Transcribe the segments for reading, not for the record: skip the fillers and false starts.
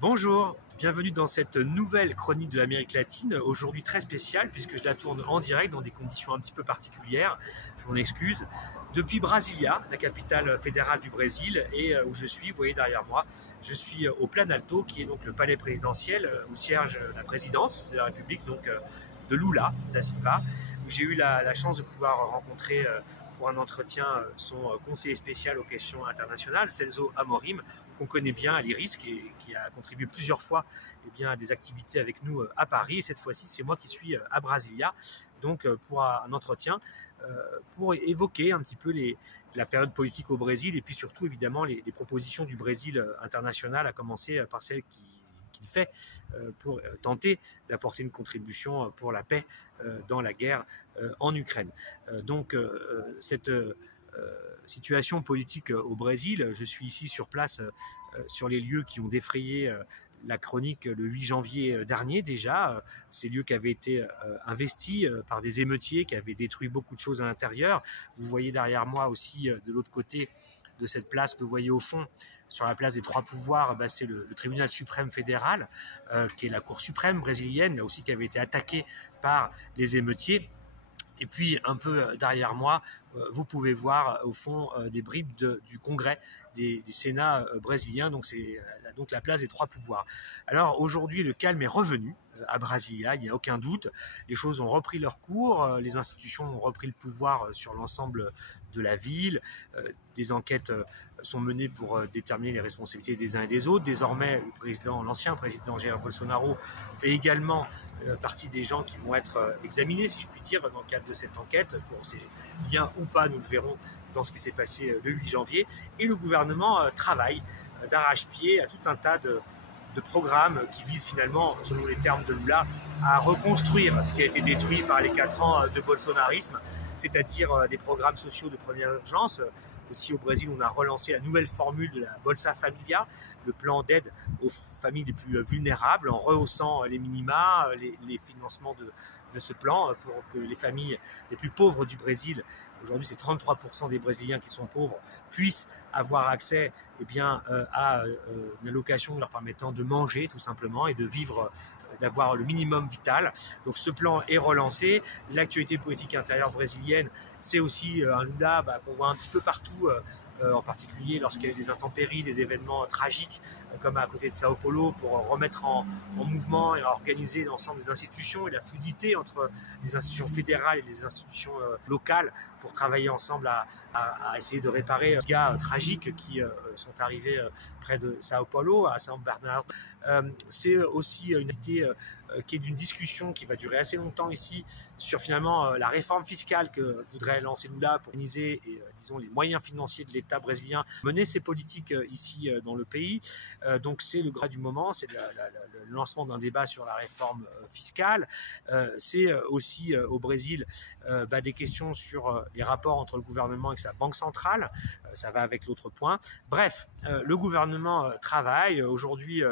Bonjour, bienvenue dans cette nouvelle chronique de l'Amérique latine, aujourd'hui très spéciale puisque je la tourne en direct dans des conditions un petit peu particulières, je m'en excuse, depuis Brasilia, la capitale fédérale du Brésil, et où je suis, vous voyez derrière moi, je suis au Planalto, qui est donc le palais présidentiel où siège la présidence de la République, donc de Lula da Silva, où j'ai eu la chance de pouvoir rencontrer pour un entretien son conseiller spécial aux questions internationales, Celso Amorim, qu'on connaît bien à l'IRIS, qui a contribué plusieurs fois à des activités avec nous à Paris. Et cette fois-ci, c'est moi qui suis à Brasilia, donc pour un entretien, pour évoquer un petit peu la période politique au Brésil et puis surtout évidemment les propositions du Brésil international, à commencer par celle qu'il fait pour tenter d'apporter une contribution pour la paix dans la guerre en Ukraine. Donc cette situation politique au Brésil, je suis ici sur place sur les lieux qui ont défrayé la chronique le 8 janvier dernier déjà, ces lieux qui avaient été investis par des émeutiers qui avaient détruit beaucoup de choses à l'intérieur. Vous voyez derrière moi aussi de l'autre côté de cette place que vous voyez au fond, sur la place des Trois Pouvoirs, c'est le tribunal suprême fédéral, qui est la Cour suprême brésilienne, là aussi qui avait été attaquée par les émeutiers. Et puis un peu derrière moi, vous pouvez voir au fond des bribes du Congrès du Sénat brésilien, donc c'est donc la place des Trois Pouvoirs. Alors aujourd'hui, le calme est revenu à Brasilia, il n'y a aucun doute. Les choses ont repris leur cours, les institutions ont repris le pouvoir sur l'ensemble de la ville. Des enquêtes sont menées pour déterminer les responsabilités des uns et des autres. Désormais, l'ancien président Jair Bolsonaro fait également partie des gens qui vont être examinés, si je puis dire, dans le cadre de cette enquête, pour ses liens ou pas, nous le verrons dans ce qui s'est passé le 8 janvier. Et le gouvernement travaille d'arrache-pied à tout un tas de programmes qui visent finalement, selon les termes de Lula, à reconstruire ce qui a été détruit par les 4 ans de bolsonarisme, c'est-à-dire des programmes sociaux de première urgence. Aussi au Brésil, on a relancé la nouvelle formule de la Bolsa Familia, le plan d'aide aux familles les plus vulnérables, en rehaussant les minima, les financements de ce plan pour que les familles les plus pauvres du Brésil, aujourd'hui c'est 33% des Brésiliens qui sont pauvres, puissent avoir accès à une allocation leur permettant de manger tout simplement et de vivre, d'avoir le minimum vital. Donc ce plan est relancé. L'actualité politique intérieure brésilienne, c'est aussi un Lula qu'on voit un petit peu partout, en particulier lorsqu'il y a des intempéries, des événements tragiques comme à côté de Sao Paulo, pour remettre en mouvement et organiser l'ensemble des institutions et la fluidité entre les institutions fédérales et les institutions locales pour travailler ensemble à essayer de réparer les dégâts tragiques qui sont arrivés près de Sao Paulo, à São Bernardo. C'est aussi une activité qui est d'une discussion qui va durer assez longtemps ici sur finalement la réforme fiscale que voudrait lancer Lula pour organiser disons les moyens financiers de l'État brésilien mener ses politiques ici dans le pays. Donc c'est le gras du moment, c'est le lancement d'un débat sur la réforme fiscale. C'est aussi au Brésil des questions sur les rapports entre le gouvernement et sa banque centrale. Ça va avec l'autre point. Bref, le gouvernement travaille. Aujourd'hui,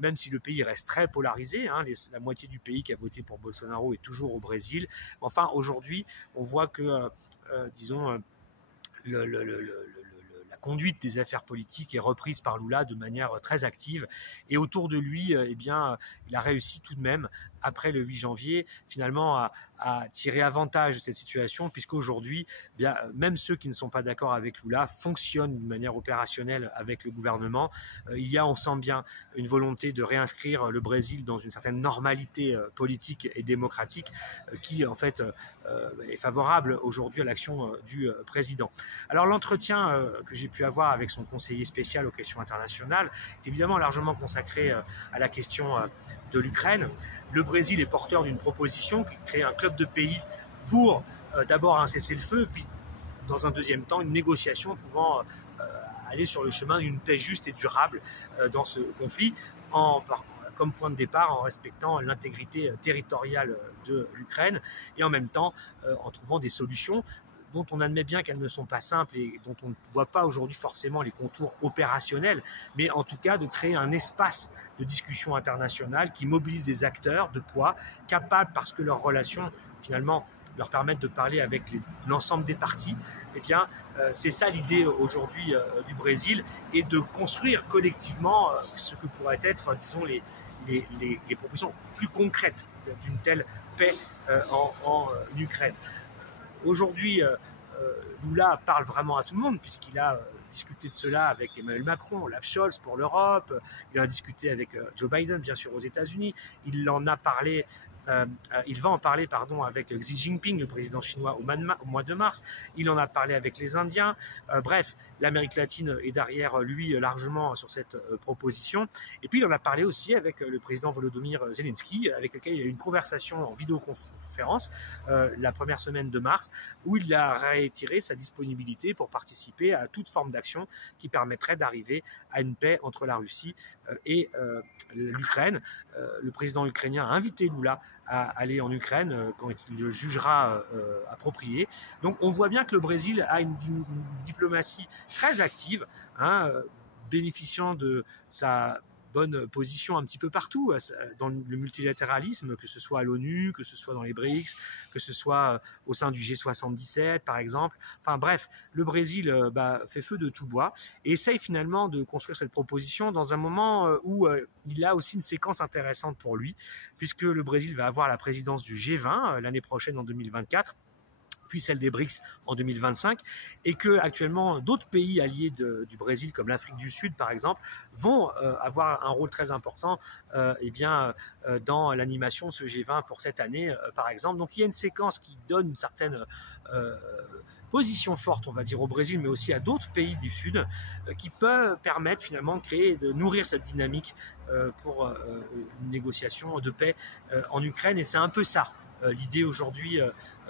même si le pays reste très polarisé, la moitié du pays qui a voté pour Bolsonaro est toujours au Brésil. Enfin, aujourd'hui, on voit que, disons, la conduite des affaires politiques est reprise par Lula de manière très active. Et autour de lui, il a réussi tout de même, après le 8 janvier, finalement à tirer avantage de cette situation, puisqu'aujourd'hui, même ceux qui ne sont pas d'accord avec Lula fonctionnent d'une manière opérationnelle avec le gouvernement. Il y a, on sent bien, une volonté de réinscrire le Brésil dans une certaine normalité politique et démocratique qui, en fait, est favorable aujourd'hui à l'action du président. Alors l'entretien que j'ai pu avoir avec son conseiller spécial aux questions internationales est évidemment largement consacré à la question de l'Ukraine. Le Brésil est porteur d'une proposition qui crée un club de pays pour d'abord un cessez-le-feu, puis dans un deuxième temps une négociation pouvant aller sur le chemin d'une paix juste et durable dans ce conflit, comme point de départ en respectant l'intégrité territoriale de l'Ukraine et en même temps en trouvant des solutions dont on admet bien qu'elles ne sont pas simples et dont on ne voit pas aujourd'hui forcément les contours opérationnels, mais en tout cas de créer un espace de discussion internationale qui mobilise des acteurs de poids capables, parce que leurs relations finalement leur permettre de parler avec l'ensemble des partis. Eh bien, c'est ça l'idée aujourd'hui du Brésil, et de construire collectivement ce que pourraient être, disons, les propositions plus concrètes d'une telle paix en Ukraine. Aujourd'hui, Lula parle vraiment à tout le monde, puisqu'il a discuté de cela avec Emmanuel Macron, Olaf Scholz pour l'Europe, il en a discuté avec Joe Biden, bien sûr, aux États-Unis, il va en parler avec Xi Jinping, le président chinois, au mois de mars. Il en a parlé avec les Indiens. Bref, l'Amérique latine est derrière lui largement sur cette proposition. Et puis, il en a parlé aussi avec le président Volodymyr Zelensky, avec lequel il y a eu une conversation en vidéoconférence la première semaine de mars, où il a réitéré sa disponibilité pour participer à toute forme d'action qui permettrait d'arriver à une paix entre la Russie et l'Ukraine. Le président ukrainien a invité Lula à aller en Ukraine quand il le jugera approprié. Donc on voit bien que le Brésil a une diplomatie très active, bénéficiant de sa bonne position un petit peu partout dans le multilatéralisme, que ce soit à l'ONU, que ce soit dans les BRICS, que ce soit au sein du G77 par exemple. Enfin bref, le Brésil fait feu de tout bois et essaye finalement de construire cette proposition dans un moment où il a aussi une séquence intéressante pour lui, puisque le Brésil va avoir la présidence du G20 l'année prochaine en 2024, puis celle des BRICS en 2025, et que actuellement d'autres pays alliés du Brésil, comme l'Afrique du Sud par exemple, vont avoir un rôle très important dans l'animation de ce G20 pour cette année par exemple. Donc il y a une séquence qui donne une certaine position forte, on va dire, au Brésil, mais aussi à d'autres pays du Sud, qui peuvent permettre finalement de nourrir cette dynamique pour une négociation de paix en Ukraine. Et c'est un peu ça l'idée aujourd'hui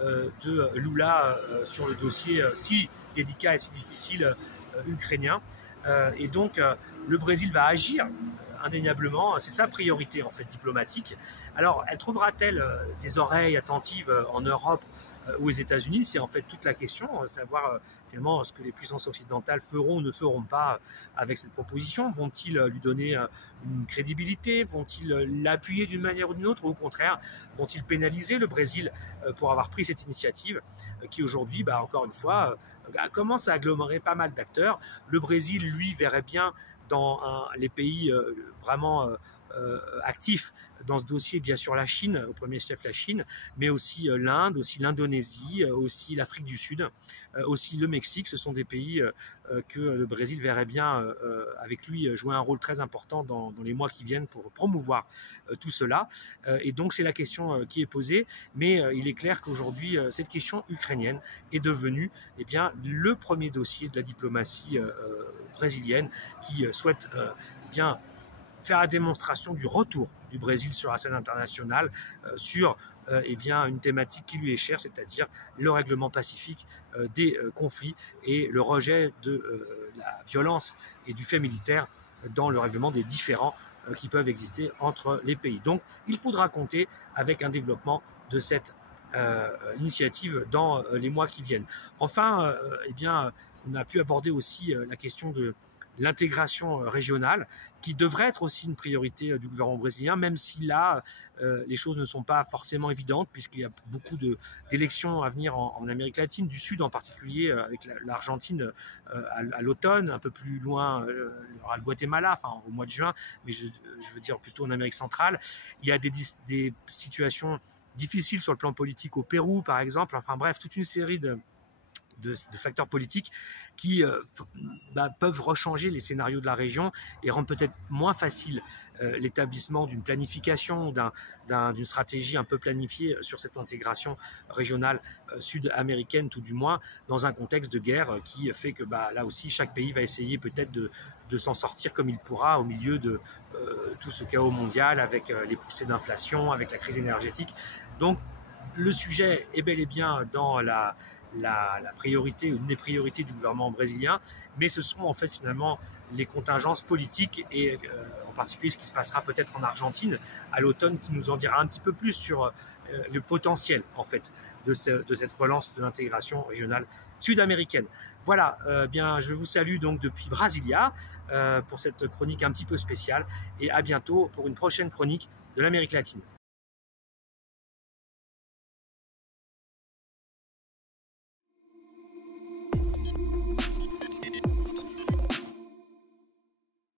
de Lula sur le dossier si délicat et si difficile ukrainien. Et donc le Brésil va agir indéniablement, c'est sa priorité en fait diplomatique. Alors elle trouvera-t-elle des oreilles attentives en Europe ou aux États-Unis? C'est en fait toute la question, savoir finalement ce que les puissances occidentales feront ou ne feront pas avec cette proposition. Vont-ils lui donner une crédibilité? Vont-ils l'appuyer d'une manière ou d'une autre? Ou au contraire, vont-ils pénaliser le Brésil pour avoir pris cette initiative qui aujourd'hui, encore une fois, commence à agglomérer pas mal d'acteurs? Le Brésil, lui, verrait bien dans les pays vraiment actifs dans ce dossier, bien sûr la Chine, au premier chef la Chine, mais aussi l'Inde, aussi l'Indonésie, aussi l'Afrique du Sud, aussi le Mexique. Ce sont des pays que le Brésil verrait bien avec lui jouer un rôle très important dans les mois qui viennent pour promouvoir tout cela. Et donc c'est la question qui est posée, mais il est clair qu'aujourd'hui cette question ukrainienne est devenue le premier dossier de la diplomatie brésilienne qui souhaite faire la démonstration du retour du Brésil sur la scène internationale sur une thématique qui lui est chère, c'est-à-dire le règlement pacifique des conflits et le rejet de la violence et du fait militaire dans le règlement des différends qui peuvent exister entre les pays. Donc il faudra compter avec un développement de cette initiative dans les mois qui viennent. Enfin, on a pu aborder aussi la question de l'intégration régionale, qui devrait être aussi une priorité du gouvernement brésilien, même si là, les choses ne sont pas forcément évidentes, puisqu'il y a beaucoup d'élections à venir en Amérique latine, du Sud en particulier, avec l'Argentine à l'automne, un peu plus loin, il y aura le Guatemala, au mois de juin, mais je veux dire plutôt en Amérique centrale. Il y a des situations difficiles sur le plan politique au Pérou, par exemple. Enfin bref, toute une série de facteurs politiques qui peuvent rechanger les scénarios de la région et rendre peut-être moins facile l'établissement d'une planification, d'une stratégie un peu planifiée sur cette intégration régionale sud-américaine, tout du moins, dans un contexte de guerre qui fait que là aussi chaque pays va essayer peut-être de s'en sortir comme il pourra au milieu de tout ce chaos mondial avec les poussées d'inflation, avec la crise énergétique. Donc le sujet est bel et bien dans la priorité, une des priorités du gouvernement brésilien, mais ce seront en fait finalement les contingences politiques et en particulier ce qui se passera peut-être en Argentine à l'automne qui nous en dira un petit peu plus sur le potentiel en fait de cette relance de l'intégration régionale sud-américaine. Voilà, je vous salue donc depuis Brasilia pour cette chronique un petit peu spéciale et à bientôt pour une prochaine chronique de l'Amérique latine.